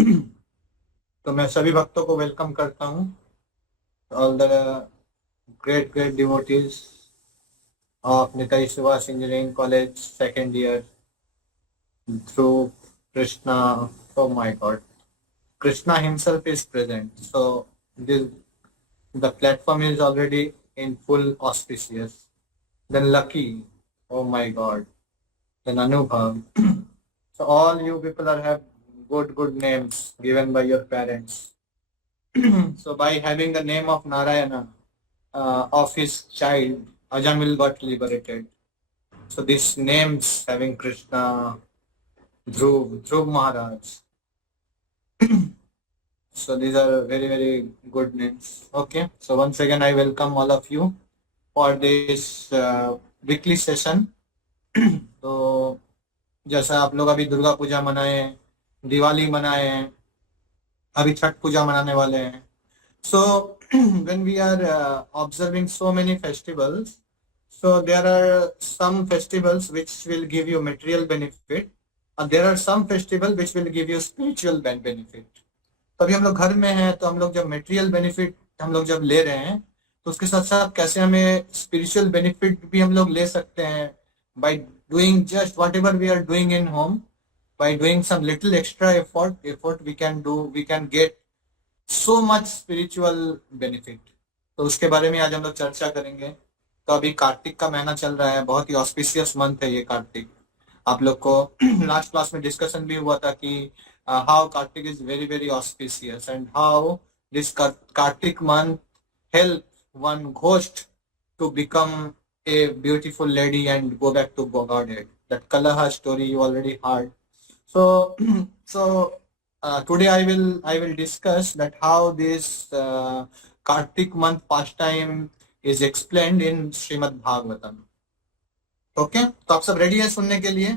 तो मैं सभी भक्तों को वेलकम करता हूँ। All the great great devotees of Nitai Subhash engineering college second year through Krishna. Oh my God, Krishna himself is present. So this the platform is already in full auspicious. Then Lucky, oh my God. Then Anubhav. So all you people are have good names given by your parents. So by having the name of Narayana of his child, Ajamil got liberated. So these names having Krishna, Dhruv Maharaj. So these are very good names. Okay. So once again, I welcome all of you for this weekly session. तो जैसा आप लोग अभी दुर्गा पूजा मनाए, दिवाली मनाए, अभी छठ पूजा मनाने वाले हैं. So when we are observing so many festivals, so there are some festivals which will give you material benefit, and there are some festivals which will give you spiritual benefit. तो अभी हम लोग घर में हैं, तो हम लोग जब मटेरियल बेनिफिट हम लोग जब ले रहे हैं, तो उसके साथ साथ कैसे हमें स्पिरिचुअल बेनिफिट भी हम लोग ले सकते हैं by doing just whatever we are doing in home. By doing some little extra effort we can get so much spiritual benefit. तो उसके बारे में आज हम लोग चर्चा करेंगे. तो अभी कार्तिक का महीना चल रहा है, बहुत ही ऑस्पिशियस मंथ है ये कार्तिक. आप लोग को लास्ट क्लास में डिस्कशन भी हुआ था कि how Kartik is very auspicious and how this Kartik month help one ghost to become a beautiful lady and go back to Godhead. That Kalaha story you already heard. So today I will discuss that how this Kartik month pastime is explained in Srimad Bhagavatam. Okay, तो आप सब ready है सुनने के लिए?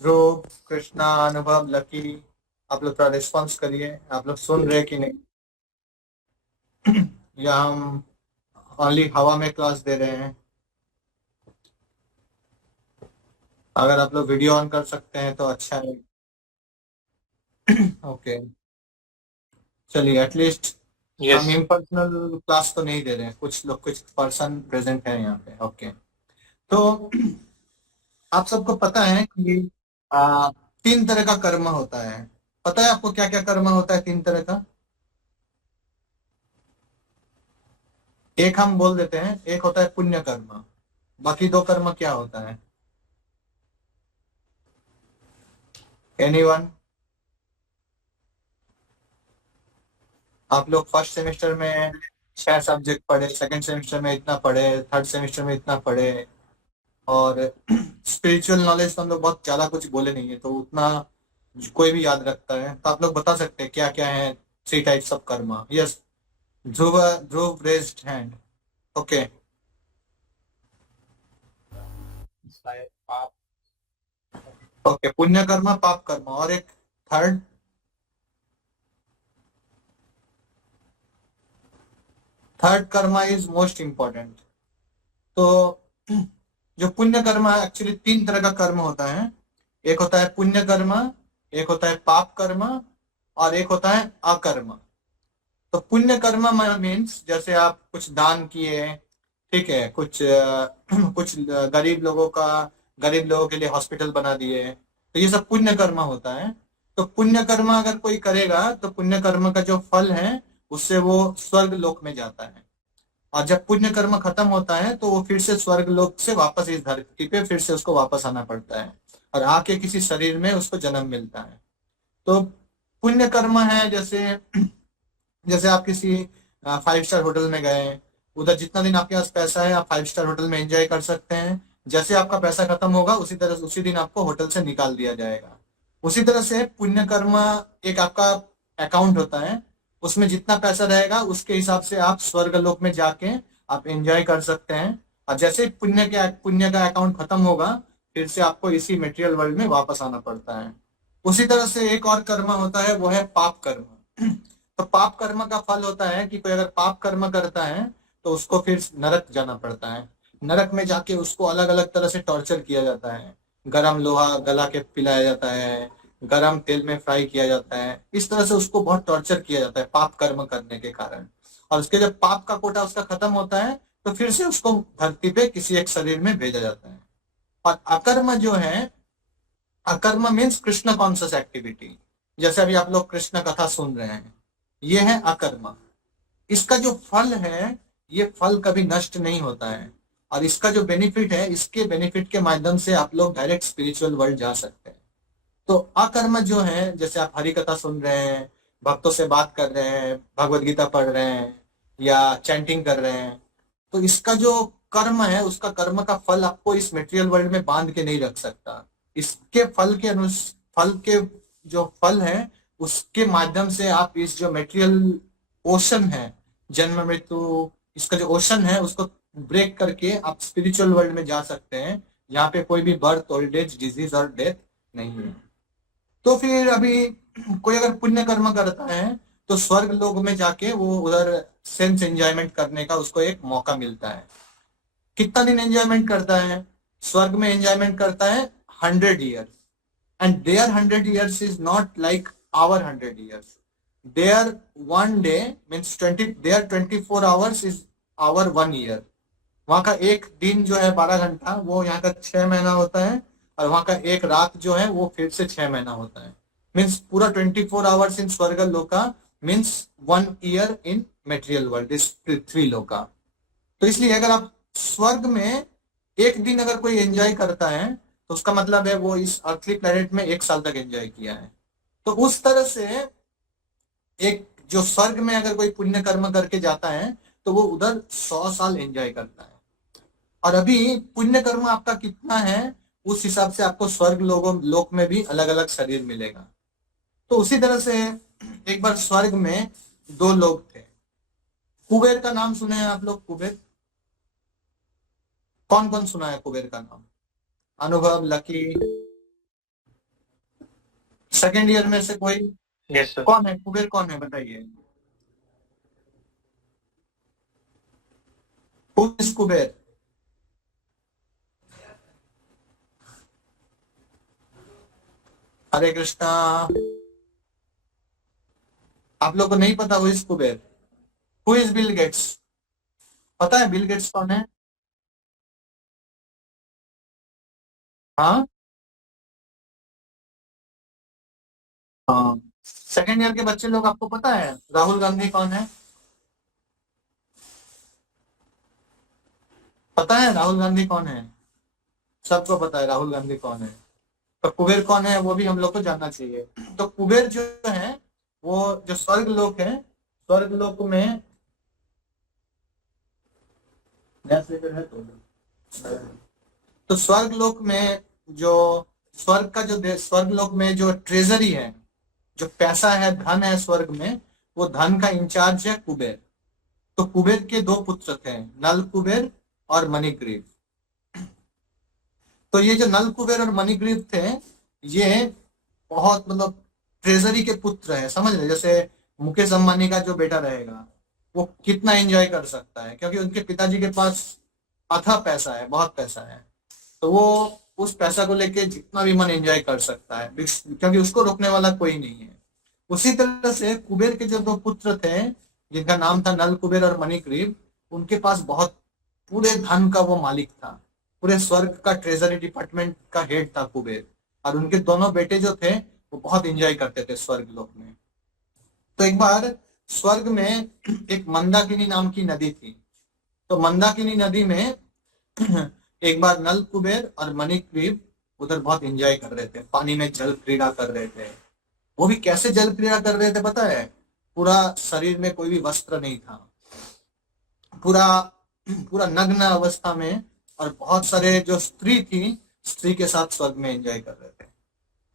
ध्रुव, कृष्णा, अनुभव, lucky, आप लोग थोड़ा रिस्पॉन्स करिए. आप लोग सुन रहे कि नहीं, या हम ओनली हवा में क्लास दे रहे हैं? अगर आप लोग वीडियो ऑन कर सकते हैं तो अच्छा है. ओके, चलिए एटलीस्ट हम यस इम्पर्सनल क्लास तो नहीं दे रहे हैं. कुछ पर्सन प्रेजेंट है यहाँ पे. ओके, तो आप सबको पता है कि तीन तरह का कर्म होता है. पता है आपको क्या क्या कर्म होता है तीन तरह का? एक हम बोल देते हैं, एक होता है पुण्य कर्म. बाकी दो कर्म क्या होता है? एनीवन? आप लोग फर्स्ट सेमेस्टर में 6 सब्जेक्ट पढ़े, सेकंड सेमेस्टर में इतना पढ़े, थर्ड सेमेस्टर में इतना पढ़े, और स्पिरिचुअल नॉलेज तो हम लोग बहुत ज्यादा कुछ बोले नहीं है, तो उतना कोई भी याद रखता है. तो आप लोग बता सकते हैं क्या क्या है three types of Karma? Yes, Dhruv Dhruv raised hand. Okay, okay, पुण्य कर्मा, पाप कर्मा, और एक third? Third Karma is most important. तो जो पुण्य कर्म है, एक्चुअली तीन तरह का कर्म होता है. एक होता है पुण्य कर्म, एक होता है पाप कर्म, और एक होता है अकर्म. तो पुण्य कर्म मीन्स जैसे आप कुछ दान किए, ठीक है, कुछ गरीब लोगों के लिए हॉस्पिटल बना दिए, तो ये सब पुण्य कर्म होता है. तो पुण्य कर्म अगर कोई करेगा तो पुण्य कर्म का जो फल है उससे वो स्वर्ग लोक में जाता है. और जब पुण्य कर्म खत्म होता है तो वो फिर से स्वर्ग लोक से वापस इस धरती पे फिर से उसको वापस आना पड़ता है, और आके किसी शरीर में उसको जन्म मिलता है. तो पुण्य कर्म है जैसे जैसे आप किसी 5 स्टार होटल में गए, उधर जितना दिन आपके पास पैसा है आप 5 स्टार होटल में एंजॉय कर सकते हैं. जैसे आपका पैसा खत्म होगा उसी दिन आपको होटल से निकाल दिया जाएगा. उसी तरह से पुण्य कर्म एक आपका अकाउंट होता है, उसमें जितना पैसा रहेगा उसके हिसाब से आप स्वर्ग लोक में जाके आप एंजॉय कर सकते हैं. और जैसे ही पुण्य का अकाउंट खत्म होगा फिर से आपको इसी मेटेरियल वर्ल्ड में वापस आना पड़ता है. उसी तरह से एक और कर्म होता है, वो है पाप कर्म. तो पाप कर्म का फल होता है कि कोई अगर पाप कर्म करता है तो उसको फिर नरक जाना पड़ता है. नरक में जाके उसको अलग अलग तरह से टॉर्चर किया जाता है. गरम लोहा गला के पिलाया जाता है, गरम तेल में फ्राई किया जाता है। इस तरह से उसको बहुत टॉर्चर किया जाता है पाप कर्म करने के कारण। और उसके जब पाप का कोटा उसका खत्म होता है तो फिर से उसको धरती पे किसी एक शरीर में भेजा जाता है। और अकर्म जो है, अकर्म मीन्स कृष्ण कॉन्शियस एक्टिविटी। जैसे अभी आप लोग कृष्ण कथा सुन रहे हैं, ये है अकर्म। इसका जो फल है, ये फल कभी नष्ट नहीं होता है। और इसका जो बेनिफिट है, इसके बेनिफिट के माध्यम से आप लोग डायरेक्ट स्पिरिचुअल वर्ल्ड जा सकते हैं। तो अकर्म जो है, जैसे आप हरि कथा सुन रहे हैं, भक्तों से बात कर रहे हैं, भगवत गीता पढ़ रहे हैं, या चैंटिंग कर रहे हैं, तो इसका जो कर्म है, उसका कर्म का फल आपको इस मेटेरियल वर्ल्ड में बांध के नहीं रख सकता। इसके फल के फल के जो फल है, उसके माध्यम से आप इस जो मेटेरियल ओशन है, जन्म मृत्यु, इसका जो ओशन है, उसको ब्रेक करके आप स्पिरिचुअल वर्ल्ड में जा सकते हैं, जहाँ पे कोई भी बर्थ, ओल्ड एज, डिजीज और डेथ नहीं है। तो फिर अभी कोई अगर पुण्य कर्म करता है तो स्वर्ग लोक में जाके वो उधर सेंस एंजॉयमेंट करने का उसको एक मौका मिलता है। कितना दिन एंजॉयमेंट करता है? स्वर्ग में एंजॉयमेंट करता है 100 years। And there 100 years is not like our 100 years। There 1 day means 20, there 24 hours is our 1 year। वहां का एक दिन जो है 12 घंटा, वो यहाँ का 6 महीना होता है। और वहां का एक रात जो है वो फिर से 6 महीना होता है। मीन्स पूरा 24 hours इन स्वर्ग लोका मीन्स 1 year इन मेटेरियल वर्ल्ड, इस पृथ्वी लोका। तो इसलिए अगर आप स्वर्ग में एक दिन अगर कोई एंजॉय करता है, तो उसका मतलब है वो इस अर्थली प्लेनेट में 1 साल तक एंजॉय किया है। तो उस तरह से एक जो स्वर्ग में अगर कोई पुण्य कर्म करके जाता है, तो वो उधर 100 साल एंजॉय करता है। और अभी पुण्य कर्म आपका कितना है, उस हिसाब से आपको स्वर्ग लोगों लोक में भी अलग अलग शरीर मिलेगा। तो उसी तरह से एक बार स्वर्ग में 2 लोग थे। कुबेर का नाम सुने हैं आप लोग? कुबेर, कौन कौन सुना है कुबेर का नाम? अनुभव, लकी, सेकेंड ईयर में से कोई? Yes sir. कौन है कुबेर, कौन है बताइए? Who is Kuber? हरे कृष्णा। आप लोग को नहीं पता who is Kuber? Who is Bill Gates? पता है बिल गेट्स कौन है? हाँ हाँ। सेकेंड ईयर के बच्चे लोग, आपको पता है राहुल गांधी कौन है? पता है राहुल गांधी कौन है? सबको पता है राहुल गांधी कौन है। तो कुबेर कौन है वो भी हम लोग को जानना चाहिए। तो कुबेर जो है, वो जो स्वर्ग लोक है, स्वर्ग लोक में है तो स्वर्ग लोक में जो स्वर्ग का जो स्वर्ग लोक में जो ट्रेजरी है, जो पैसा है, धन है स्वर्ग में, वो धन का इंचार्ज है कुबेर। तो कुबेर के 2 पुत्र थे, नल कुबेर और मणिग्रीव। तो ये जो नल कुबेर और मणिग्रीव थे, ये बहुत मतलब ट्रेजरी के पुत्र है, समझ रहे? जैसे मुकेश अंबानी का जो बेटा रहेगा, वो कितना एंजॉय कर सकता है, क्योंकि उनके पिताजी के पास अथाह पैसा है, बहुत पैसा है। तो वो उस पैसा को लेके जितना भी मन एंजॉय कर सकता है, क्योंकि उसको रोकने वाला कोई नहीं है। उसी तरह से कुबेर के जो 2 पुत्र थे, जिनका नाम था नल कुबेर और मणिग्रीव, उनके पास बहुत पूरे धन का वो मालिक था। पूरे स्वर्ग का ट्रेजरी डिपार्टमेंट का हेड था कुबेर। और उनके दोनों बेटे जो थे, वो बहुत एंजॉय करते थे स्वर्ग लोक में। तो एक बार स्वर्ग में एक मंदाकिनी नाम की नदी थी। तो मंदाकिनी नदी में एक बार नल कुबेर और मणिग्रीव उधर बहुत एंजॉय कर रहे थे, पानी में जल क्रीड़ा कर रहे थे। वो भी कैसे जल क्रीड़ा कर रहे थे पता है? पूरा शरीर में कोई भी वस्त्र नहीं था, पूरा पूरा नग्न अवस्था में। और बहुत सारे जो स्त्री थी, स्त्री के साथ स्वर्ग में एंजॉय कर रहे थे।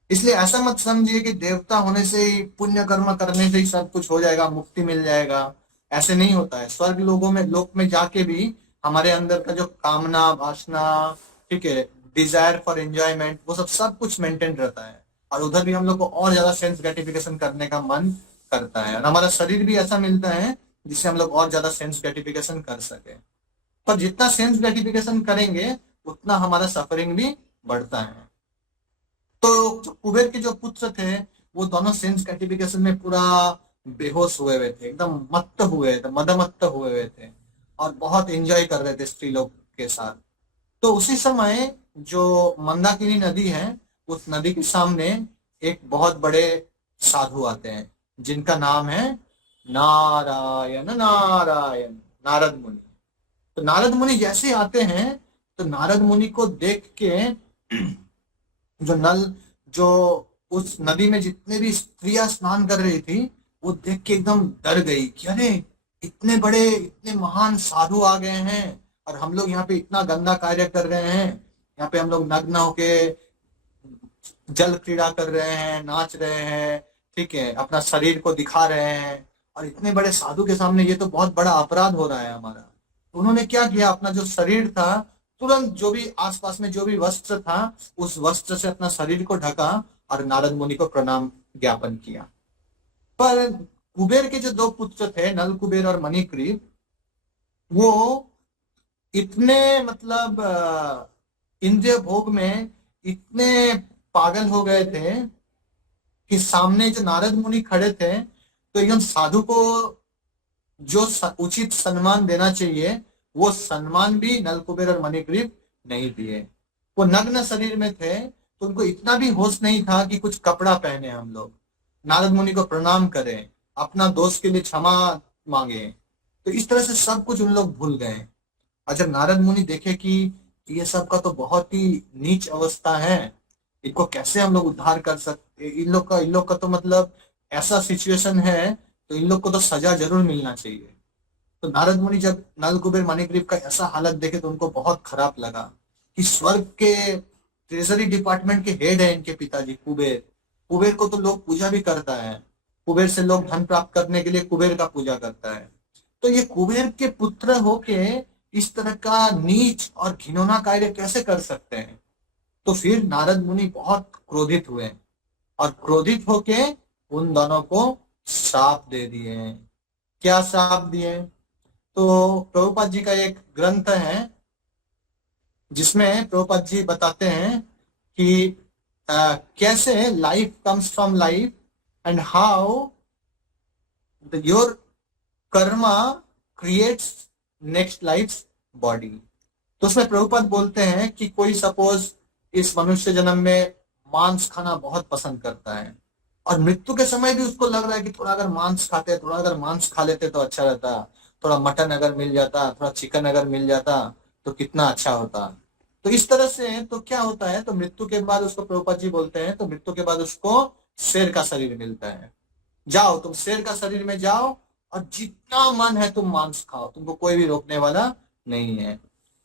इसलिए ऐसा मत समझिए कि देवता होने से ही, पुण्य कर्म करने से ही सब कुछ हो जाएगा, मुक्ति मिल जाएगा। ऐसे नहीं होता है। स्वर्ग लोगों में, लोक में जाके भी हमारे अंदर का जो कामना, वासना, ठीक है, डिजायर फॉर एंजॉयमेंट, वो सब सब कुछ मेंटेन रहता है। और उधर भी हम लोग को और ज्यादा सेंस ग्रेटिफिकेशन करने का मन करता है, और हमारा शरीर भी ऐसा मिलता है जिससे हम लोग और ज्यादा सेंस ग्रेटिफिकेशन कर सके। पर जितना सेंस ग्रेटिफिकेशन करेंगे, उतना हमारा सफरिंग भी बढ़ता है। तो जो कुबेर के जो पुत्र थे वो दोनों सेंस ग्रेटिफिकेशन में पूरा बेहोश हुए हुए थे, एकदम मत्त हुए थे, मदमत्त हुए हुए थे, और बहुत एंजॉय कर रहे थे स्त्री लोग के साथ। तो उसी समय जो मंदाकिनी नदी है, उस नदी के सामने एक बहुत बड़े साधु आते हैं, जिनका नाम है नारायण नारायण, नारद मुनि। तो नारद मुनि जैसे आते हैं, तो नारद मुनि को देख के जो नल जो उस नदी में जितने भी स्त्रियां स्नान कर रही थी, वो देख के एकदम डर गई कि अरे, इतने बड़े इतने महान साधु आ गए हैं, और हम लोग यहाँ पे इतना गंदा कार्य कर रहे हैं। यहाँ पे हम लोग नग्न होके जल क्रीड़ा कर रहे हैं, नाच रहे हैं, ठीक है, अपना शरीर को दिखा रहे हैं, और इतने बड़े साधु के सामने ये तो बहुत बड़ा अपराध हो रहा है हमारा। तो उन्होंने क्या किया, अपना जो शरीर था, तुरंत जो भी आसपास में जो भी वस्त्र था, उस वस्त्र से अपना शरीर को ढका और नारद मुनि को प्रणाम ज्ञापन किया। पर कुबेर के जो दो पुत्र थे, नल कुबेर और मणिग्रीव, वो इतने मतलब इंद्रिय भोग में इतने पागल हो गए थे कि सामने जो नारद मुनि खड़े थे, तो एकदम साधु को जो उचित सम्मान देना चाहिए, वो सम्मान भी नलकुबेर और मणिग्रीव नहीं दिए। वो नग्न शरीर में थे, तो उनको इतना भी होश नहीं था कि कुछ कपड़ा पहने, हम लोग नारद मुनि को प्रणाम करें, अपना दोस्त के लिए क्षमा मांगे। तो इस तरह से सब कुछ उन लोग भूल गए। और जब नारद मुनि देखे कि ये सब का तो बहुत ही नीच अवस्था है, इनको कैसे हम लोग उद्धार कर सकते, इन लोग का तो मतलब ऐसा सिचुएशन है, तो इन लोग को तो सजा जरूर मिलना चाहिए। तो नारद मुनि जब नल कुबेर मणिग्रीव का ऐसा हालत देखे, तो उनको बहुत खराब लगा कि स्वर्ग के ट्रेजरी डिपार्टमेंट के हेड है इनके पिताजी कुबेर। कुबेर को तो लोग पूजा भी करता है, कुबेर से लोग धन प्राप्त करने के लिए कुबेर का पूजा करता है। तो ये कुबेर के पुत्र होके इस तरह का नीच और घिनौना कार्य कैसे कर सकते हैं। तो फिर नारद मुनि बहुत क्रोधित हुए, और क्रोधित होके उन दोनों को श्राप दे दिए। क्या श्राप दिए, तो प्रभुपाद जी का एक ग्रंथ है, जिसमें प्रभुपाद जी बताते हैं कि कैसे life comes from life, and how your Karma creates next life body. तो उसमें प्रभुपाद बोलते हैं कि कोई सपोज इस मनुष्य जन्म में मांस खाना बहुत पसंद करता है, और मृत्यु के समय भी उसको लग रहा है कि थोड़ा अगर मांस खाते, थोड़ा अगर मांस खा लेते तो अच्छा रहता, थोड़ा मटन अगर मिल जाता, थोड़ा चिकन अगर मिल जाता, तो कितना अच्छा होता। तो इस तरह से तो क्या होता है, तो मृत्यु के बाद उसको प्रभुपाद जी बोलते हैं, तो मृत्यु के बाद उसको शेर का शरीर मिलता है। जाओ तुम शेर का शरीर में जाओ, और जितना मन है तुम मांस खाओ, तुमको कोई भी रोकने वाला नहीं है।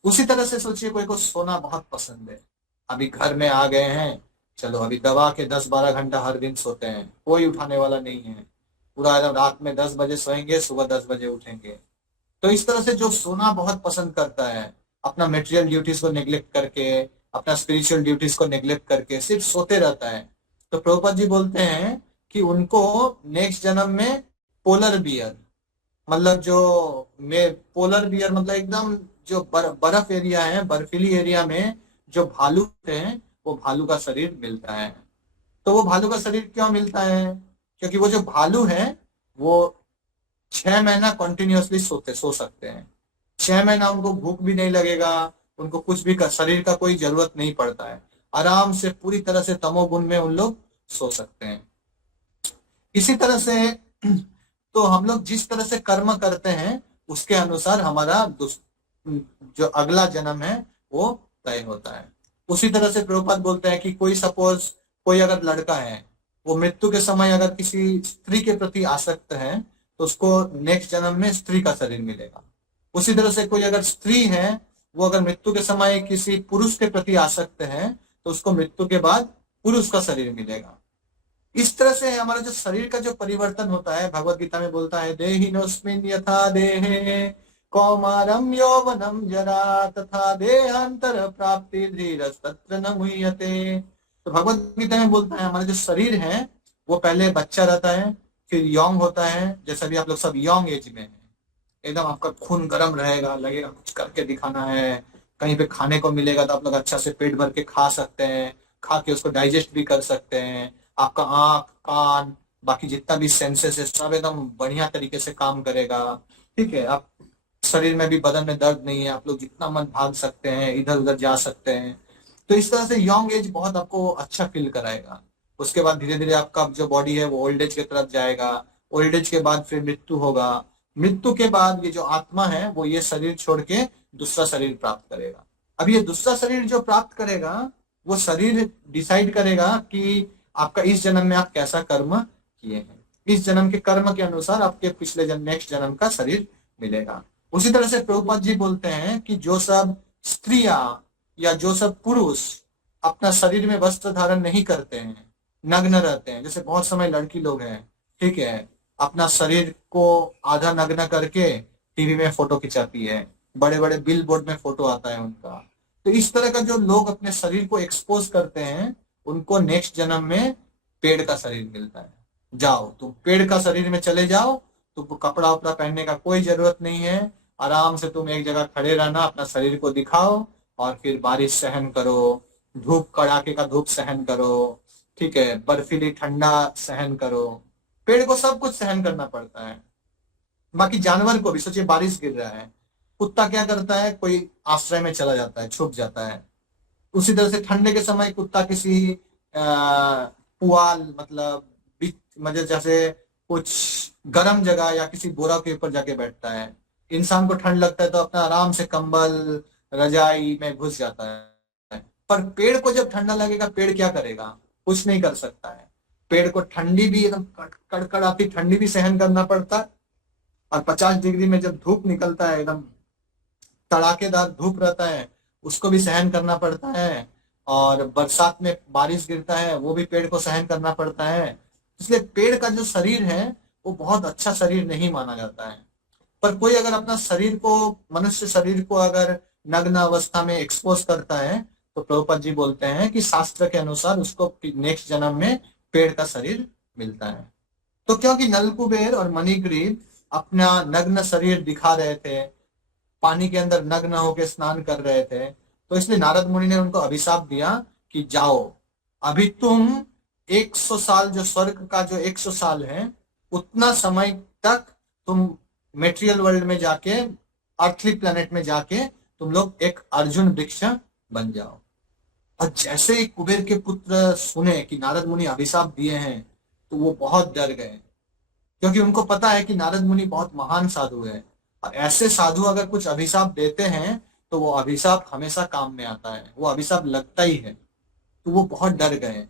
उसी तरह से सोचिए, कोई को सोना बहुत पसंद है, अभी घर में आ गए हैं, चलो अभी दबा के 10-12 घंटा हर दिन सोते हैं, कोई उठाने वाला नहीं है, पूरा एकदम रात में 10 बजे सोएंगे, सुबह 10 बजे उठेंगे। तो इस तरह से जो सोना बहुत पसंद करता है, अपना मेटेरियल ड्यूटीज को नेग्लेक्ट करके, अपना स्पिरिचुअल ड्यूटीज को नेग्लेक्ट करके सिर्फ सोते रहता है, तो प्रभुपाद जी बोलते हैं कि उनको नेक्स्ट जन्म में पोलर बियर, मतलब जो में पोलर बियर मतलब एकदम जो बर्फ एरिया है, बर्फीली एरिया में जो भालू हैं, वो भालू का शरीर मिलता है। तो वो भालू का शरीर क्यों मिलता है, क्योंकि वो जो भालू है, वो 6 महीना कंटिन्यूअसली सो सकते हैं। 6 महीना उनको भूख भी नहीं लगेगा, उनको कुछ भी शरीर का कोई जरूरत नहीं पड़ता है, आराम से पूरी तरह से तमोगुण में उन लोग सो सकते हैं। इसी तरह से तो हम लोग जिस तरह से कर्म करते हैं, उसके अनुसार हमारा जो अगला जन्म है वो तय होता है। उसी तरह से प्रभुपाद बोलते हैं कि कोई सपोज कोई अगर लड़का है, वो मृत्यु के समय अगर किसी स्त्री के प्रति आसक्त है, तो उसको नेक्स्ट जन्म में स्त्री का शरीर मिलेगा। उसी तरह से कोई अगर स्त्री है, वो अगर मृत्यु के समय किसी पुरुष के प्रति आसक्त है, तो उसको मृत्यु के बाद पुरुष का शरीर मिलेगा। इस तरह से हमारा जो शरीर का जो परिवर्तन होता है, भगवत गीता में बोलता है, देहिनोस्मिन् यथा देहे कौमारम यौवनम जरा तथा देहांतर प्राप्ति धीरस्तत्र न मुह्यते। तो भगवत गीता में बोलता है, हमारा जो शरीर है वो पहले बच्चा रहता है, फिर यंग होता है, जैसा भी आप लोग सब यंग एज में है, एकदम आपका खून गर्म रहेगा, लगेगा कुछ करके दिखाना है, कहीं पे खाने को मिलेगा तो आप लोग अच्छा से पेट भर के खा सकते हैं, खा के उसको डाइजेस्ट भी कर सकते हैं। आपका आंख, कान, बाकी जितना भी सेंसेस है सब एकदम बढ़िया तरीके से काम करेगा। ठीक है, आप शरीर में भी, बदन में दर्द नहीं है, आप लोग जितना मन भाग सकते हैं, इधर उधर जा सकते हैं। तो इस तरह से यंग एज बहुत आपको अच्छा फील कराएगा। उसके बाद धीरे धीरे आपका जो बॉडी है वो ओल्ड एज की तरफ जाएगा। ओल्ड एज के बाद फिर मृत्यु होगा। मृत्यु के बाद ये जो आत्मा है वो ये शरीर छोड़ के दूसरा शरीर प्राप्त करेगा। अब ये दूसरा शरीर जो प्राप्त करेगा, वो शरीर डिसाइड करेगा कि आपका इस जन्म में आप कैसा कर्म किए हैं। इस जन्म के कर्म के अनुसार आपके पिछले जन्म, नेक्स्ट जन्म का शरीर मिलेगा। उसी तरह से प्रभुपाद जी बोलते हैं कि जो सब स्त्रियां या जो सब पुरुष अपना शरीर में वस्त्र धारण नहीं करते हैं, नग्न रहते हैं, जैसे बहुत समय लड़की लोग हैं, ठीक है, अपना शरीर को आधा नग्न करके टीवी में फोटो खिंचाती है, बड़े बड़े बिल बोर्ड में फोटो आता है उनका। तो इस तरह का जो लोग अपने शरीर को एक्सपोज करते हैं, उनको नेक्स्ट जन्म में पेड़ का शरीर मिलता है। जाओ तुम पेड़ का शरीर में चले जाओ, तुमको कपड़ा उपड़ा पहनने का कोई जरूरत नहीं है। आराम से तुम एक जगह खड़े रहना, अपना शरीर को दिखाओ, और फिर बारिश सहन करो, धूप, कड़ाके का धूप सहन करो, ठीक है, बर्फीली ठंडा सहन करो। पेड़ को सब कुछ सहन करना पड़ता है। बाकी जानवर को भी, सोचिए बारिश गिर रहा है, कुत्ता क्या करता है, कोई आश्रय में चला जाता है, छुप जाता है। उसी तरह से ठंडे के समय कुत्ता किसी पुआल, मतलब जैसे कुछ गर्म जगह या किसी बोरा के ऊपर जाके बैठता है। इंसान को ठंड लगता है तो अपना आराम से कंबल, रजाई में घुस जाता है। पर पेड़ को जब ठंडा लगेगा, पेड़ क्या करेगा, कुछ नहीं कर सकता है। पेड़ को ठंडी भी, एकदम कड़कड़ाती ठंडी भी सहन करना पड़ता है। और 50 डिग्री में जब धूप निकलता है, एकदम तड़ाकेदार धूप रहता है, उसको भी सहन करना पड़ता है। और बरसात में बारिश गिरता है, वो भी पेड़ को सहन करना पड़ता है। इसलिए पेड़ का जो शरीर है वो बहुत अच्छा शरीर नहीं माना जाता है। पर कोई अगर अपना शरीर को, मनुष्य शरीर को अगर नग्न अवस्था में एक्सपोज करता है, तो प्रभुपाद जी बोलते हैं कि शास्त्र के अनुसार उसको नेक्स्ट जन्म में पेड़ का शरीर मिलता है। तो क्योंकि नलकुबेर और मणिग्रीव अपना नग्न शरीर दिखा रहे थे, पानी के अंदर नग्न होकर स्नान कर रहे थे, तो इसलिए नारद मुनि ने उनको अभिशाप दिया कि जाओ, अभी तुम 100 साल, जो स्वर्ग का जो 100 साल है, उतना समय तक तुम मेटेरियल वर्ल्ड में जाके, अर्थली प्लेनेट में जाके तुम लोग एक अर्जुन वृक्ष बन जाओ। और जैसे ही कुबेर के पुत्र सुने कि नारद मुनि अभिशाप दिए हैं, तो वो बहुत डर गए, क्योंकि उनको पता है कि नारद मुनि बहुत महान साधु है। और ऐसे साधु अगर कुछ अभिशाप देते हैं तो वो अभिशाप हमेशा काम में आता है, वो अभिशाप लगता ही है। तो वो बहुत डर गए।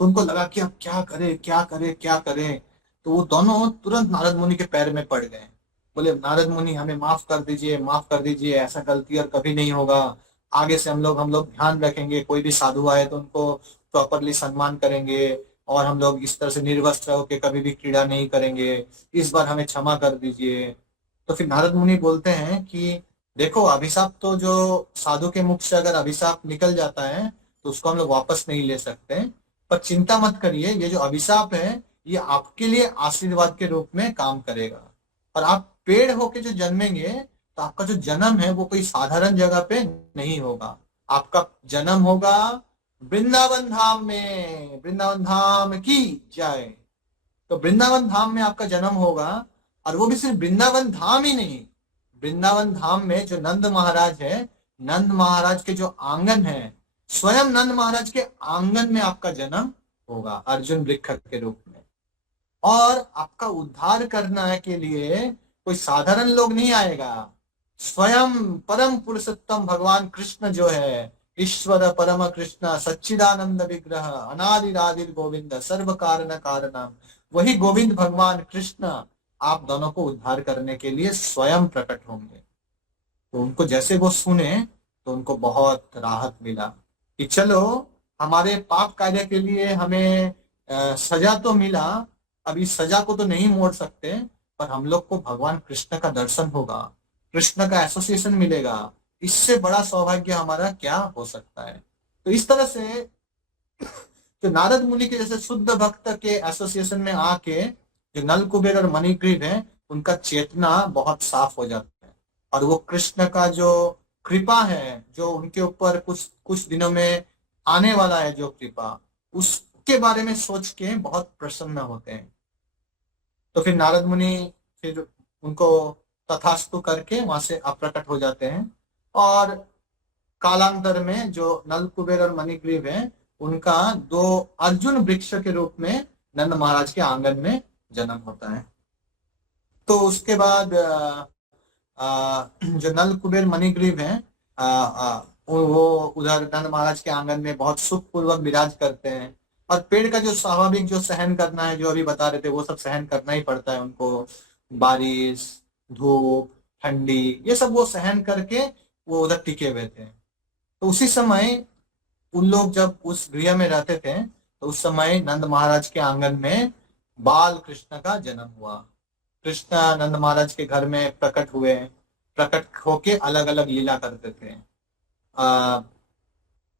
तो उनको लगा कि अब क्या करें, क्या करें, क्या करें। तो वो दोनों तुरंत नारद मुनि के पैर में पड़ गए। बोले, नारद मुनि हमें माफ कर दीजिए, माफ कर दीजिए, ऐसा गलती और कभी नहीं होगा। आगे से हम लोग ध्यान रखेंगे, कोई भी साधु आए तो उनको प्रॉपरली सम्मान करेंगे, और हम लोग इस तरह से निर्वस्त्र होकर कभी भी क्रीड़ा नहीं करेंगे। इस बार हमें क्षमा कर दीजिए। तो फिर नारद मुनि बोलते हैं कि देखो, अभिशाप तो, जो साधु के मुख से अगर अभिशाप निकल जाता है तो उसको हम लोग वापस नहीं ले सकते। पर चिंता मत करिए, ये जो अभिशाप है ये आपके लिए आशीर्वाद के रूप में काम करेगा। और आप पेड़ होके जो जन्मेंगे, तो आपका जो जन्म है वो कोई साधारण जगह पे नहीं होगा। आपका जन्म होगा वृंदावन धाम में। वृंदावन धाम की जय। तो वृंदावन धाम में आपका जन्म होगा। और वो भी सिर्फ वृंदावन धाम ही नहीं, वृंदावन धाम में जो नंद महाराज है, नंद महाराज के जो आंगन है, स्वयं नंद महाराज के आंगन में आपका जन्म होगा अर्जुन वृक्ष के रूप में। और आपका उद्धार करने के लिए कोई साधारण लोग नहीं आएगा। स्वयं परम पुरुषोत्तम भगवान कृष्ण जो है, ईश्वर परम कृष्ण सच्चिदानंद विग्रह अनादिरादिर गोविंद सर्व कारण कारणम, वही गोविंद भगवान कृष्ण आप दोनों को उद्धार करने के लिए स्वयं प्रकट होंगे। तो उनको जैसे वो सुने तो उनको बहुत राहत मिला कि चलो, हमारे पाप कार्य के लिए हमें सजा तो मिला, अब इस सजा को तो नहीं मोड़ सकते, पर हम लोग को भगवान कृष्ण का दर्शन होगा, कृष्ण का एसोसिएशन मिलेगा। इससे बड़ा सौभाग्य हमारा क्या हो सकता है। तो इस तरह से जो नारद मुनि के जैसे शुद्ध भक्त के एसोसिएशन में आके जो नलकुबेर और मणिग्रीव है, उनका चेतना बहुत साफ हो जाता है। और वो कृष्ण का जो कृपा है, जो उनके ऊपर कुछ कुछ दिनों में आने वाला है जो कृपा, उसके बारे में सोच के बहुत प्रसन्न होते हैं। तो फिर नारद मुनि फिर उनको तथास्तु करके वहां से अप्रकट हो जाते हैं। और कालांतर में जो नल कुबेर और मणिग्रीव है, उनका दो अर्जुन वृक्ष के रूप में नंद महाराज के आंगन में जन्म होता है। तो उसके बाद जो नल कुबेर मणिग्रीव है, वो उधर नंद महाराज के आंगन में बहुत सुख पूर्वक विराज करते हैं। और पेड़ का जो स्वाभाविक जो सहन करना है, जो अभी बता रहे थे, वो सब सहन करना ही पड़ता है उनको। बारिश, धूप, ठंडी, ये सब वो सहन करके वो उधर टिके हुए थे। तो उसी समय उन लोग जब उस गृह में रहते थे, तो उस समय नंद महाराज के आंगन में बाल कृष्ण का जन्म हुआ। कृष्ण नंद महाराज के घर में प्रकट हुए, प्रकट होके अलग अलग लीला करते थे, आ,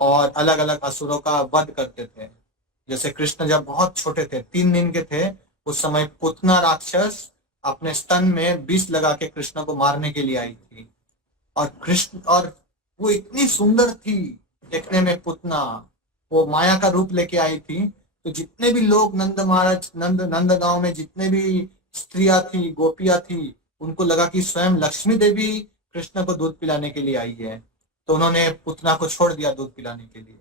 और अलग अलग असुरों का वध करते थे। जैसे कृष्ण जब बहुत छोटे थे, 3 दिन के थे, उस समय पुतना राक्षस अपने स्तन में विष लगा के कृष्ण को मारने के लिए आई थी। और कृष्ण, और वो इतनी सुंदर थी देखने में पुतना, वो माया का रूप लेके आई थी। तो जितने भी लोग नंद महाराज, नंद गांव में जितने भी स्त्रियां थी, गोपियां थी, उनको लगा कि स्वयं लक्ष्मी देवी कृष्ण को दूध पिलाने के लिए आई है। तो उन्होंने पुतना को छोड़ दिया दूध पिलाने के लिए।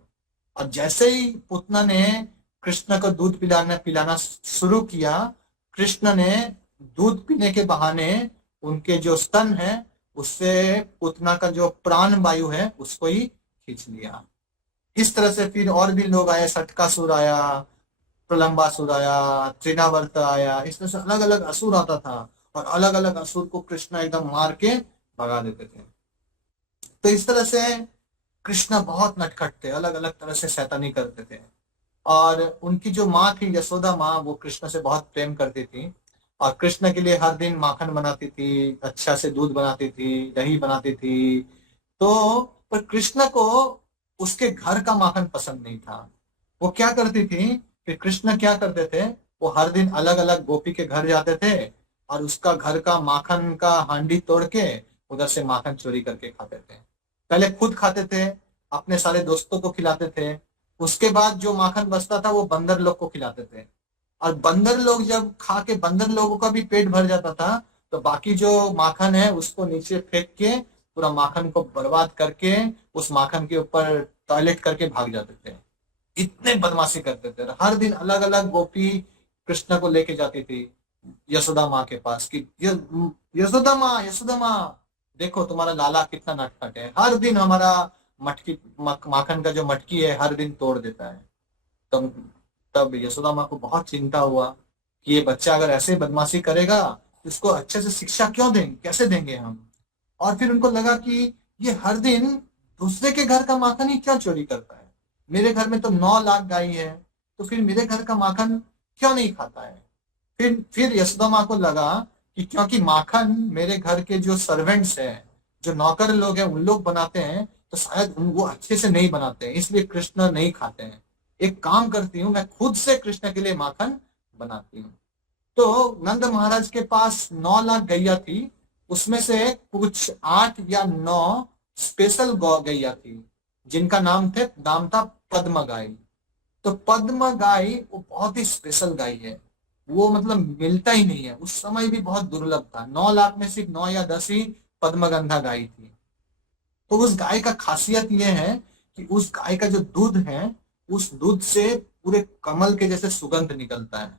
और जैसे ही पुतना ने कृष्ण को दूध पिलाना पिलाना शुरू किया, कृष्ण ने दूध पीने के बहाने उनके जो स्तन है, उससे पुतना का जो प्राण वायु है उसको ही खींच लिया। इस तरह से फिर और भी लोग आए, सटकासुर आया, प्रलंबासुर आया, त्रिनावर्त आया। इस तरह से अलग अलग असुर आता था, और अलग अलग असुर को कृष्ण एकदम मार के भगा देते थे। तो इस तरह से कृष्ण बहुत नटखट थे, अलग अलग तरह से शैतानी करते थे। और उनकी जो माँ थी यशोदा माँ, वो कृष्ण से बहुत प्रेम करती थी, और कृष्ण के लिए हर दिन माखन बनाती थी, अच्छा से दूध बनाती थी, दही बनाती थी। तो पर कृष्ण को उसके घर का माखन पसंद नहीं था। वो क्या करती थी, कि कृष्ण क्या करते थे, वो हर दिन अलग अलग गोपी के घर जाते थे, और उसका घर का माखन का हांडी तोड़ के उधर से माखन चोरी करके खाते थे। पहले खुद खाते थे, अपने सारे दोस्तों को खिलाते थे। उसके बाद जो माखन बचता था वो बंदर लोग को खिलाते थे। और बंदर लोग जब खा के बंदर लोगों का भी पेट भर जाता था, तो बाकी जो माखन है उसको नीचे फेंक के पूरा माखन को बर्बाद करके उस माखन के ऊपर टॉयलेट करके भाग जाते थे। इतने बदमाशी करते थे। हर दिन अलग अलग गोपी कृष्ण को लेके जाती थी यशोदा माँ के पास, कि यशोदा माँ, यशोदा माँ, देखो तुम्हारा लाला कितना नटखट है, हर दिन हमारा मटकी माखन का जो मटकी है हर दिन तोड़ देता है। तब तब यशोदा माँ को बहुत चिंता हुआ कि ये बच्चा अगर ऐसे बदमाशी करेगा तो इसको अच्छे से शिक्षा क्यों देंगे, कैसे देंगे हम। और फिर उनको लगा कि ये हर दिन दूसरे के घर का माखन ही क्यों चोरी करता है, मेरे घर में तो 9 लाख गाय है, तो फिर मेरे घर का माखन क्यों नहीं खाता है। फिर यशोदा माँ को लगा कि क्योंकि माखन मेरे घर के जो सर्वेंट्स हैं, जो नौकर लोग हैं, उन लोग बनाते हैं, तो शायद वो अच्छे से नहीं बनाते हैं, इसलिए कृष्ण नहीं खाते हैं। एक काम करती हूँ, मैं खुद से कृष्ण के लिए माखन बनाती हूँ। तो नंद महाराज के पास 9 लाख गैया थी, उसमें से कुछ 8 या 9 स्पेशल गैया थी, जिनका नाम था पद्म गाय। तो पद्म गाय वो बहुत ही स्पेशल गाय है, वो मतलब मिलता ही नहीं है, उस समय भी बहुत दुर्लभ था। 9 लाख में सिर्फ 9 या 10 ही पद्मगंधा गाय थी। तो उस गाय का खासियत ये है कि उस गाय का जो दूध है, उस दूध से पूरे कमल के जैसे सुगंध निकलता है,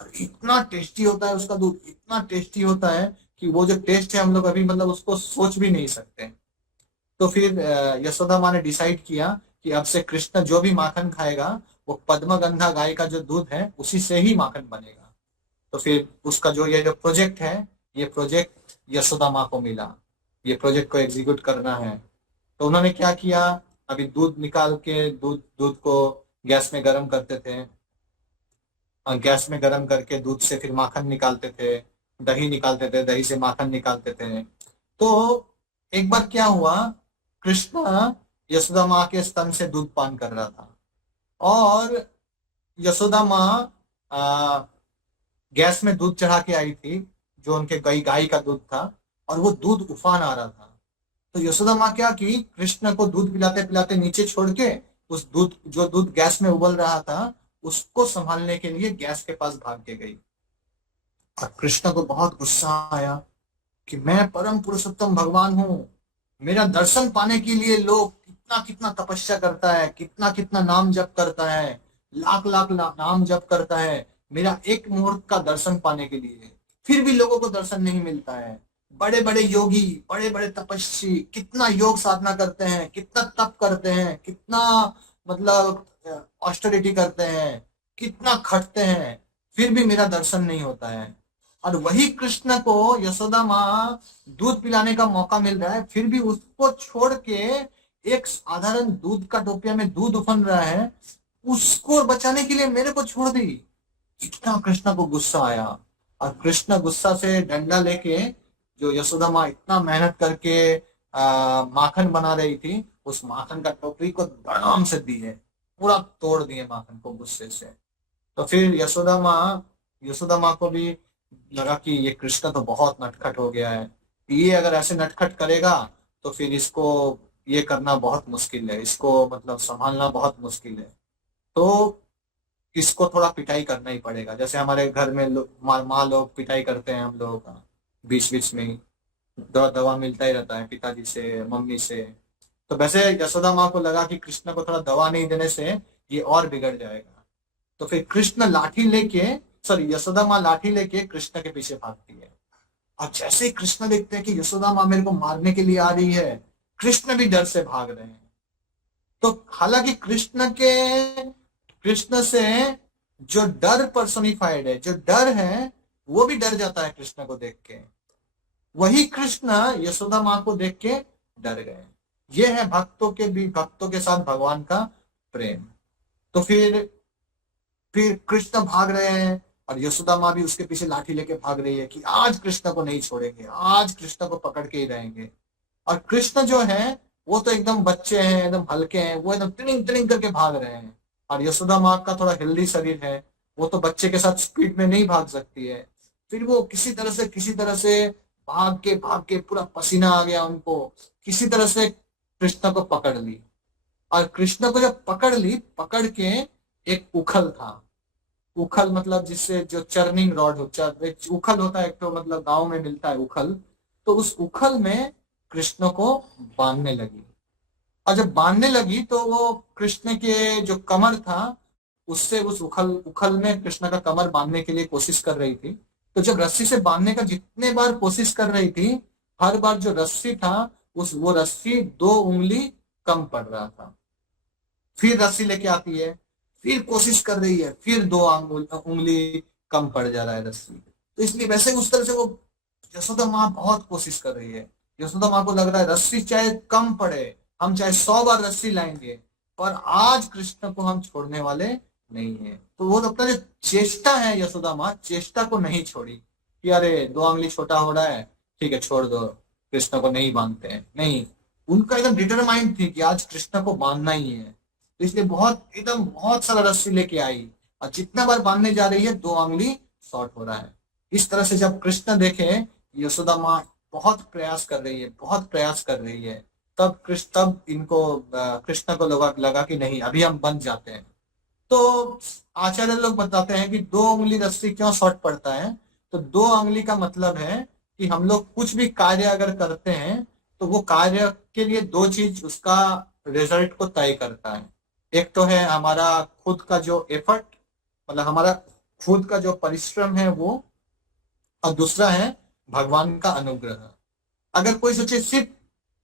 और इतना टेस्टी होता है उसका दूध, इतना टेस्टी होता है कि वो जो टेस्ट है हम लोग अभी मतलब उसको सोच भी नहीं सकते। तो फिर यशोदा माँ ने डिसाइड किया कि अब से कृष्ण जो भी माखन खाएगा वो पद्मगंधा गाय का जो दूध है उसी से ही माखन बनेगा। तो फिर उसका जो ये जो प्रोजेक्ट है, ये प्रोजेक्ट यशोदा माँ को मिला, ये प्रोजेक्ट को एग्जीक्यूट करना है। तो उन्होंने क्या किया, अभी दूध निकाल के दूध दूध को गैस में गर्म करते थे, और गैस में गर्म करके दूध से फिर माखन निकालते थे, दही निकालते थे, दही से माखन निकालते थे। तो एक बार क्या हुआ, कृष्ण यशोदा माँ के स्तन से दूध पान कर रहा था, और यशोदा माँ गैस में दूध चढ़ा के आई थी, जो उनके गाय का दूध था, और वो दूध उफान आ रहा था। तो यशोदा माँ क्या की, कृष्ण को दूध पिलाते पिलाते नीचे छोड़ के उस दूध, जो दूध गैस में उबल रहा था, उसको संभालने के लिए गैस के पास भाग के गई। और कृष्ण को बहुत गुस्सा आया कि मैं परम पुरुषोत्तम भगवान हूँ, मेरा दर्शन पाने के लिए लोग कितना कितना तपस्या करता है, कितना कितना नाम जप करता है, लाख लाख नाम जप करता है मेरा एक मुहूर्त का दर्शन पाने के लिए, फिर भी लोगों को दर्शन नहीं मिलता है। बड़े बड़े योगी, बड़े बड़े तपस्वी कितना योग साधना करते हैं, कितना तप करते हैं, कितना मतलब ऑस्टेरिटी करते हैं, कितना खटते हैं, फिर भी मेरा दर्शन नहीं होता है। और वही कृष्ण को यशोदा माँ दूध पिलाने का मौका मिल रहा है, फिर भी उसको छोड़ के एक साधारण दूध का टोपिया में दूध उफन रहा है, उसको बचाने के लिए मेरे को छोड़ दी। इतना कृष्ण को गुस्सा आया। और कृष्ण गुस्सा से डंडा लेके, जो यशोदा माँ इतना मेहनत करके माखन बना रही थी, उस माखन का टोकरी को धड़ाम से दी है, पूरा तोड़ दिए माखन को गुस्से से। तो फिर यशोदा माँ को भी लगा कि ये कृष्ण तो बहुत नटखट हो गया है, ये अगर ऐसे नटखट करेगा तो फिर इसको ये करना बहुत मुश्किल है, इसको मतलब संभालना बहुत मुश्किल है। तो इसको थोड़ा पिटाई करना ही पड़ेगा, जैसे हमारे घर में माँ लोग पिटाई करते हैं हम लोगों का, बीच बीच में ही दवा मिलता ही रहता है पिताजी से, मम्मी से। तो वैसे यशोदा माँ को लगा कि कृष्ण को थोड़ा दवा नहीं देने से ये और बिगड़ जाएगा। तो फिर कृष्ण लाठी लेके, सॉरी यशोदा माँ लाठी लेके कृष्ण के पीछे भागती है। और जैसे ही कृष्ण देखते हैं कि यशोदा माँ मेरे को मारने के लिए आ रही है, कृष्ण भी डर से भाग रहे हैं। तो हालांकि कृष्ण से जो डर पर्सोनिफाइड है, जो डर है, वो भी डर जाता है कृष्ण को देख के। वही कृष्ण यशोदा माँ को देख के डर गए। ये है भक्तों के साथ भगवान का प्रेम। तो फिर कृष्ण भाग रहे हैं और यशोदा माँ भी उसके पीछे लाठी लेके भाग रही है कि आज कृष्ण को नहीं छोड़ेंगे, आज कृष्ण को पकड़ के ही रहेंगे। और कृष्ण जो है वो तो एकदम बच्चे हैं, एकदम हल्के हैं, वो एकदम टिनिंग टिनिंग करके भाग रहे हैं। और यशोदा माँ का थोड़ा हेल्दी शरीर है, वो तो बच्चे के साथ स्पीड में नहीं भाग सकती है। फिर वो किसी तरह से भाग के पूरा पसीना आ गया उनको, किसी तरह से कृष्ण को पकड़ ली। और कृष्ण को जब पकड़ ली, पकड़ के एक उखल था, उखल मतलब जिससे जो चर्निंग रॉड उखल होता है, एक तो मतलब गांव में मिलता है उखल। तो उस उखल में कृष्ण को बांधने लगी। और जब बांधने लगी तो वो कृष्ण के जो कमर था, उससे उस उखल उखल में कृष्ण का कमर बांधने के लिए कोशिश कर रही थी। तो जब रस्सी से बांधने का जितने बार कोशिश कर रही थी, हर बार जो रस्सी था, वो रस्सी 2 उंगली कम पड़ रहा था। फिर रस्सी लेके आती है, फिर कोशिश कर रही है, फिर 2 उंगली कम पड़ जा रहा है रस्सी। तो इसलिए वैसे उस तरह से वो यशोदा माँ बहुत कोशिश कर रही है। यशोदा माँ को लग रहा है रस्सी चाहे कम पड़े, हम चाहे 100 बार रस्सी लाएंगे, पर आज कृष्ण को हम छोड़ने वाले नहीं है। तो वो अपना जो चेष्टा है, यशोदा माँ चेष्टा को नहीं छोड़ी कि अरे 2 उंगली छोटा हो रहा है, ठीक है छोड़ दो, कृष्ण को नहीं बांधते हैं। नहीं, उनका एकदम डिटरमाइंड थी कि आज कृष्ण को बांधना ही है। तो इसलिए बहुत सारा रस्सी लेके आई, और जितना बार बांधने जा रही है 2 उंगली शॉर्ट हो रहा है। इस तरह से जब कृष्ण देखे यशोदा माँ बहुत प्रयास कर रही है, बहुत प्रयास कर रही है, तब इनको कृष्ण को लगा कि नहीं, अभी हम बंध जाते हैं। तो आचार्य लोग बताते हैं कि 2 उंगली रस्सी क्यों शॉर्ट पड़ता है। तो 2 उंगली का मतलब है कि हम लोग कुछ भी कार्य अगर करते हैं, तो वो कार्य के लिए 2 चीज उसका रिजल्ट को तय करता है। एक तो है हमारा खुद का जो एफर्ट, मतलब हमारा खुद का जो परिश्रम है वो, और दूसरा है भगवान का अनुग्रह। अगर कोई सोचे सिर्फ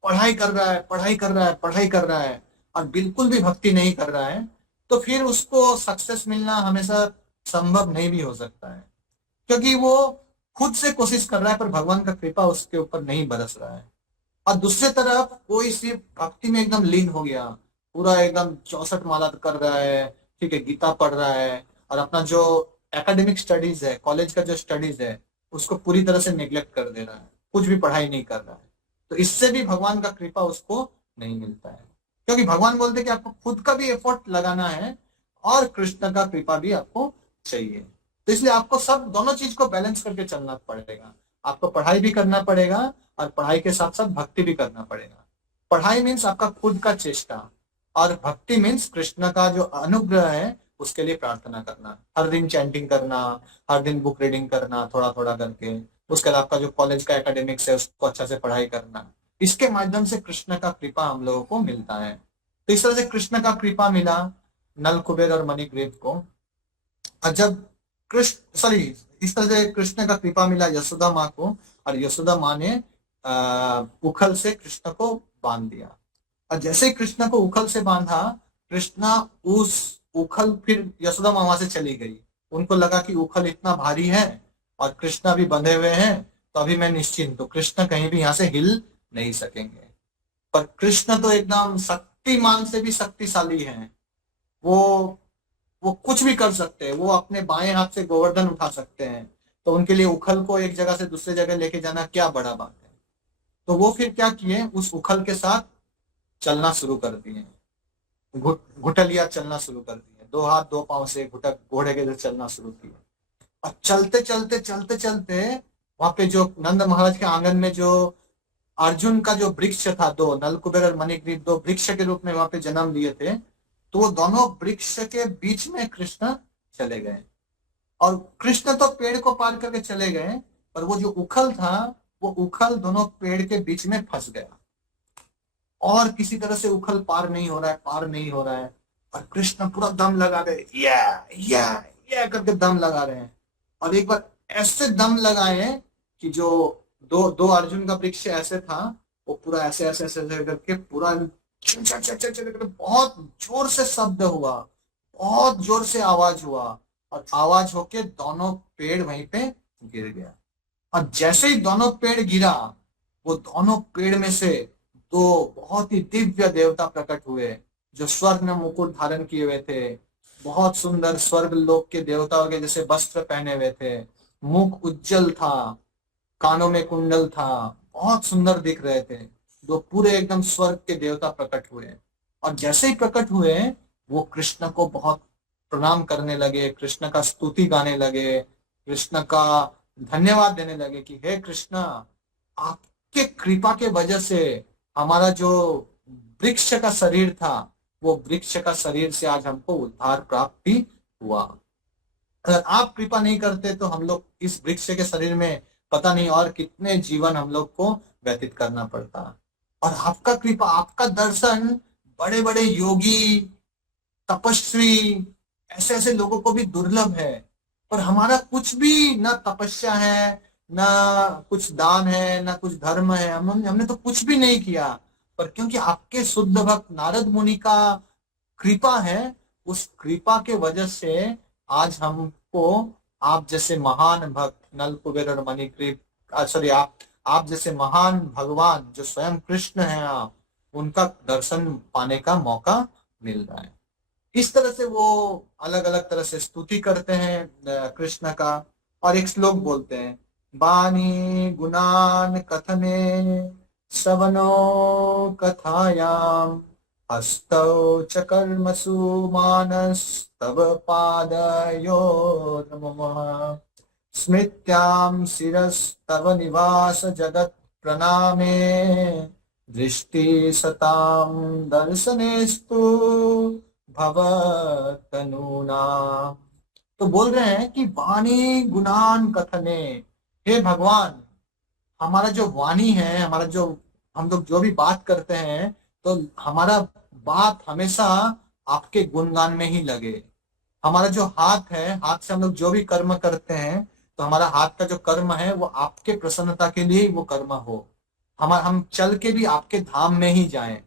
पढ़ाई कर रहा है, पढ़ाई कर रहा है, पढ़ाई कर रहा है, और बिल्कुल भी भक्ति नहीं कर रहा है, तो फिर उसको सक्सेस मिलना हमेशा संभव नहीं भी हो सकता है, क्योंकि वो खुद से कोशिश कर रहा है पर भगवान का कृपा उसके ऊपर नहीं बरस रहा है। और दूसरी तरफ कोई सिर्फ भक्ति में एकदम लीन हो गया, पूरा एकदम 64 माला कर रहा है, ठीक है, गीता पढ़ रहा है, और अपना जो एकेडमिक स्टडीज है, कॉलेज का जो स्टडीज है, उसको पूरी तरह से निग्लेक्ट कर दे रहा है, कुछ भी पढ़ाई नहीं कर रहा है। तो इससे भी भगवान का कृपा उसको नहीं मिलता है, क्योंकि भगवान बोलते कि आपको खुद का भी एफर्ट लगाना है और कृष्ण का कृपा भी आपको चाहिए। तो इसलिए आपको सब दोनों चीज को बैलेंस करके चलना पड़ेगा। आपको पढ़ाई भी करना पड़ेगा और पढ़ाई के साथ साथ भक्ति भी करना पड़ेगा। पढ़ाई मीन्स आपका खुद का चेष्टा, और भक्ति मीन्स कृष्ण का जो अनुग्रह है उसके लिए प्रार्थना करना, हर दिन चैंटिंग करना, हर दिन बुक रीडिंग करना थोड़ा थोड़ा करके, उसके बाद आपका जो कॉलेज का एकेडमिक्स है उसको अच्छा से पढ़ाई करना। इसके माध्यम से कृष्ण का कृपा हम लोगों को मिलता है। तो इस तरह से कृष्ण का कृपा मिला नल कुबेर और मणिग्रीव को। और जब कृष्ण सॉरी इस तरह से कृष्ण का कृपा मिला यशोदा माँ को, और यशोदा माँ ने उखल से कृष्ण को बांध दिया। और जैसे ही कृष्ण को उखल से बांधा, कृष्णा उस उखल फिर यशोदा माँ वहां से चली गई। उनको लगा कि उखल इतना भारी है और कृष्णा भी बंधे हुए हैं, तो अभी मैं निश्चिंत, तो कृष्ण कहीं भी यहाँ से हिल नहीं सकेंगे। पर कृष्ण तो एकदम शक्तिमान से भी शक्तिशाली हैं। वो वो कुछ भी कर सकते हैं, वो अपने बाएं हाथ से गोवर्धन उठा सकते हैं। तो उनके लिए उखल को एक जगह से दूसरे जगह लेके जाना क्या बड़ा बात है। तो वो फिर क्या किए, उस उखल के साथ चलना शुरू कर दिए, घुटलिया चलना शुरू कर दिए, दो हाथ दो पांव से घुटक घोड़े के जैसे चलना शुरू किया। और चलते चलते चलते चलते वहां पे जो नंद महाराज के आंगन में जो अर्जुन का जो वृक्ष था, दो नलकुबेर और मणिग्रीव दो वृक्ष के रूप में वहां पे जन्म लिए थे, तो वो दोनों वृक्ष के बीच में कृष्ण चले गए। और कृष्ण तो पेड़ को पार करके चले गए, पर वो जो उखल था, वो उखल दोनों पेड़ के बीच में फंस गया और किसी तरह से उखल पार नहीं हो रहा है, पार नहीं हो रहा है। और कृष्ण पूरा दम लगा रहे, या या करके दम लगा रहे हैं। और एक बार ऐसे दम लगाए कि जो दो दो अर्जुन का वृक्ष ऐसे था, वो पूरा ऐसे ऐसे ऐसे ऐसे करके पूरा करके बहुत जोर से शब्द हुआ, बहुत जोर से आवाज हुआ, और आवाज होके दोनों पेड़ वहीं पे गिर गया। और जैसे ही दोनों पेड़ गिरा, वो दोनों पेड़ में से दो बहुत ही दिव्य देवता प्रकट हुए, जो स्वर्ण मुकुट धारण किए हुए थे, बहुत सुंदर स्वर्ग लोक के देवताओं के जैसे वस्त्र पहने हुए थे, मुख उज्जवल था, कानों में कुंडल था, बहुत सुंदर दिख रहे थे। दो पूरे एकदम स्वर्ग के देवता प्रकट हुए। और जैसे ही प्रकट हुए, वो कृष्ण को बहुत प्रणाम करने लगे, कृष्ण का स्तुति गाने लगे, कृष्ण का धन्यवाद देने लगे कि हे कृष्ण, आपके कृपा के वजह से हमारा जो वृक्ष का शरीर था, वो वृक्ष का शरीर से आज हमको उद्धार प्राप्त भी हुआ। अगर आप कृपा नहीं करते तो हम लोग इस वृक्ष के शरीर में पता नहीं और कितने जीवन हम लोग को व्यतीत करना पड़ता। और आपका कृपा, आपका दर्शन बड़े बड़े योगी, तपस्वी, ऐसे ऐसे लोगों को भी दुर्लभ है। पर हमारा कुछ भी ना तपस्या है, ना कुछ दान है, ना कुछ धर्म है, हमने तो कुछ भी नहीं किया। पर क्योंकि आपके शुद्ध भक्त नारद मुनि का कृपा है, उस कृपा के वजह से आज हमको आप जैसे महान भक्त नल कुबेर और मणिग्रीव, सॉरी आप जैसे महान भगवान जो स्वयं कृष्ण हैं, आप उनका दर्शन पाने का मौका मिल रहा है। इस तरह से वो अलग अलग तरह से स्तुति करते हैं कृष्ण का। और एक श्लोक बोलते हैं, बानी गुणान कथने श्रवणो कथायाम हस्तौ च कर्मसु मानस्तव पादयोर् नमः स्मृत्यां शिरस्तव निवास जगत् प्रणामे दृष्टि सतां दर्शनेस्तु भवतनूना। तो बोल रहे हैं कि वाणी गुणान कथने, हे भगवान, हमारा जो वाणी है, हमारा जो हम लोग जो भी बात करते हैं, तो हमारा बात हमेशा आपके गुणगान में ही लगे। हमारा जो हाथ है, हाथ से हम लोग जो भी कर्म करते हैं, तो हमारा हाथ का जो कर्म है वो आपके प्रसन्नता के लिए ही वो कर्म हो। हम चल के भी आपके धाम में ही जाएं।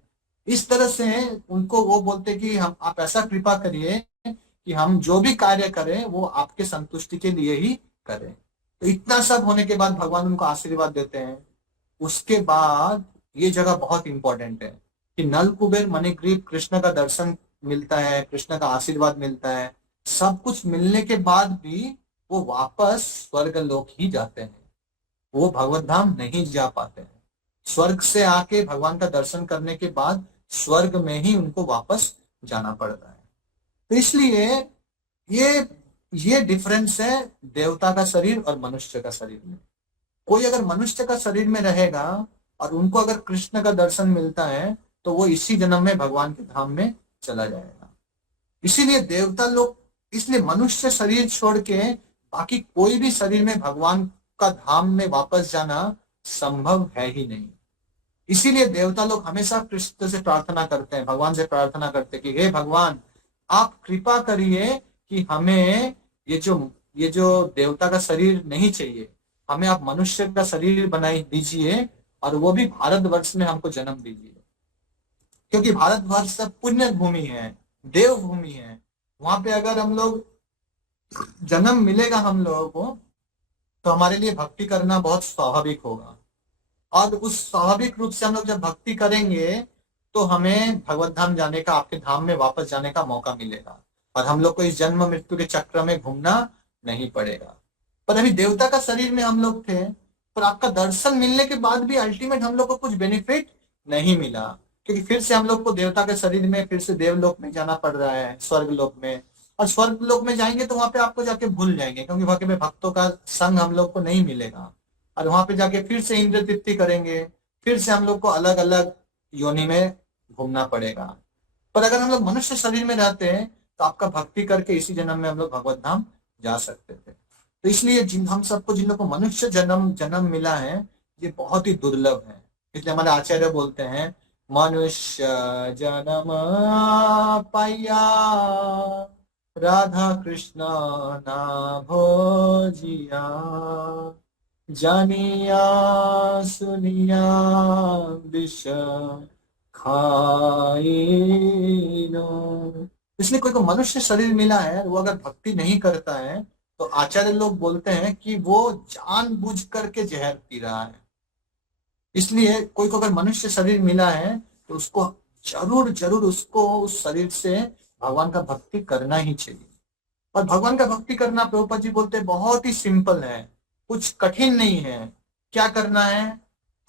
इस तरह से उनको वो बोलते कि हम आप ऐसा कृपा करिए कि हम जो भी कार्य करें वो आपके संतुष्टि के लिए ही करें। तो इतना सब होने के बाद भगवान उनको आशीर्वाद देते हैं। उसके बाद ये जगह बहुत इंपॉर्टेंट है कि नल कुबेर मणिग्रीव कृष्ण का दर्शन मिलता है, कृष्ण का आशीर्वाद मिलता है, सब कुछ मिलने के बाद भी वो वापस स्वर्ग लोक ही जाते हैं, वो भगवत धाम नहीं जा पाते हैं। स्वर्ग से आके भगवान का दर्शन करने के बाद स्वर्ग में ही उनको वापस जाना पड़ता है। तो इसलिए ये ये डिफरेंस है देवता का शरीर और मनुष्य का शरीर में। कोई अगर मनुष्य का शरीर में रहेगा और उनको अगर कृष्ण का दर्शन मिलता है, तो तो वो इसी जन्म में भगवान के धाम में चला जाएगा। इसीलिए देवता लोग, इसलिए मनुष्य शरीर छोड़ के बाकी कोई भी शरीर में भगवान का धाम में वापस जाना संभव है ही नहीं। इसीलिए देवता लोग हमेशा कृष्ण से प्रार्थना करते हैं, भगवान से प्रार्थना करते हैं कि हे भगवान, आप कृपा करिए कि हमें ये जो देवता का शरीर नहीं चाहिए, हमें आप मनुष्य का शरीर बनाई दीजिए, और वो भी भारतवर्ष में हमको जन्म दीजिए। क्योंकि भारतवर्ष पुण्य भूमि है, देव भूमि है। वहां पे अगर हम लोग जन्म मिलेगा हम लोगों को, तो हमारे लिए भक्ति करना बहुत स्वाभाविक होगा। और उस स्वाभाविक रूप से हम लोग जब भक्ति करेंगे तो हमें भगवत धाम जाने का, आपके धाम में वापस जाने का मौका मिलेगा, और हम लोग को इस जन्म मृत्यु के चक्र में घूमना नहीं पड़ेगा। पर अभी देवता का शरीर में हम लोग थे, पर आपका दर्शन मिलने के बाद भी अल्टीमेट हम लोग को कुछ बेनिफिट नहीं मिला, क्योंकि फिर से हम लोग को देवता के शरीर में फिर से देवलोक में जाना पड़ रहा है, स्वर्ग लोक में। और स्वर्ग लोक में जाएंगे तो वहां पे आपको जाके भूल जाएंगे, क्योंकि वहां पे भक्तों का संग हम लोग को नहीं मिलेगा, और वहां पे जाके फिर से इंद्र तृप्ति करेंगे, फिर से हम लोग को अलग अलग योनि में घूमना पड़ेगा। पर अगर हम लोग मनुष्य शरीर में रहते हैं तो आपका भक्ति करके इसी जन्म में हम लोग भगवत धाम जा सकते थे। तो इसलिए हम सबको, जिन लोग को मनुष्य जन्म जन्म मिला है, ये बहुत ही दुर्लभ है। इसलिए हमारे आचार्य बोलते हैं, मनुष्य जन्म पाया राधा कृष्ण ना भोजिया, जानिया सुनिया विष खाइनो। इसलिए कोई को मनुष्य शरीर मिला है, वो अगर भक्ति नहीं करता है तो आचार्य लोग बोलते हैं कि वो जानबूझ करके जहर पी रहा है। इसलिए कोई को अगर मनुष्य शरीर मिला है तो उसको जरूर जरूर उसको उस शरीर से भगवान का भक्ति करना ही चाहिए। और भगवान का भक्ति करना, प्रभुपाद जी बोलते हैं, बहुत ही सिंपल है, कुछ कठिन नहीं है। क्या करना है,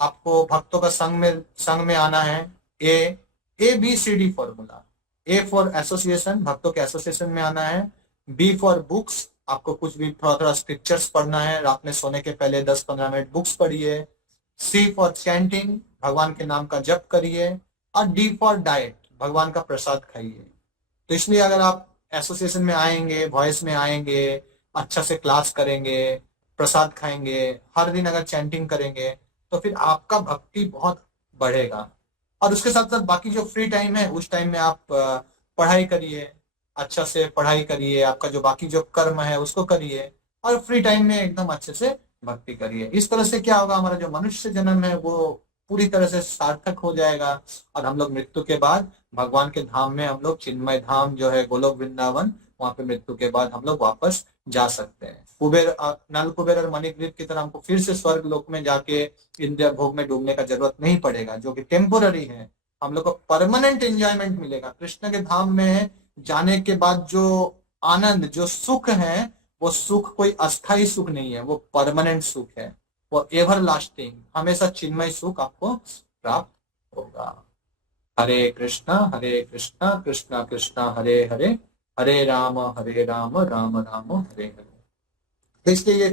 आपको भक्तों का संग में आना है। ABCD formula. A for association, भक्तों के एसोसिएशन में आना है। B फॉर बुक्स, आपको कुछ भी थोड़ा थोड़ा स्क्रिप्चर्स पढ़ना है, रात में सोने के पहले 10-15 मिनट बुक्स पढ़िए। C फॉर चैंटिंग, भगवान के नाम का जप करिए। और D फॉर डाइट, भगवान का प्रसाद खाइए। तो इसलिए अगर आप एसोसिएशन में आएंगे, वॉइस में आएंगे, अच्छा से क्लास करेंगे, प्रसाद खाएंगे, हर दिन अगर चैंटिंग करेंगे, तो फिर आपका भक्ति बहुत बढ़ेगा। और उसके साथ साथ बाकी जो फ्री टाइम है, उस टाइम में आप पढ़ाई करिए, अच्छा से पढ़ाई करिए, आपका जो बाकी जो कर्म है उसको करिए, और फ्री टाइम में एकदम अच्छे से भक्ति करिए। इस तरह से क्या होगा, हमारा जो मनुष्य जन्म है वो पूरी तरह से सार्थक हो जाएगा, और हम लोग मृत्यु के बाद भगवान के धाम में, हम लोग चिन्मय धाम जो है गोलोक वृंदावन, वहां पे मृत्यु के बाद हम लोग वापस जा सकते हैं। कुबेर, नल कुबेर और मणिग्रीव की तरह हमको फिर से स्वर्ग लोक में जाके इंद्रिय भोग में डूबने का जरूरत नहीं पड़ेगा, जो कि टेम्पोररी है। हम लोग को परमानेंट एंजॉयमेंट मिलेगा। कृष्ण के धाम में जाने के बाद जो आनंद, जो सुख है, वो सुख कोई अस्थाई सुख नहीं है, वो परमानेंट सुख है, वो एवर लास्टिंग, हमेशा चिन्मय सुख आपको प्राप्त होगा। हरे कृष्णा कृष्णा कृष्णा हरे हरे, हरे राम राम राम हरे हरे। तो इसलिए ये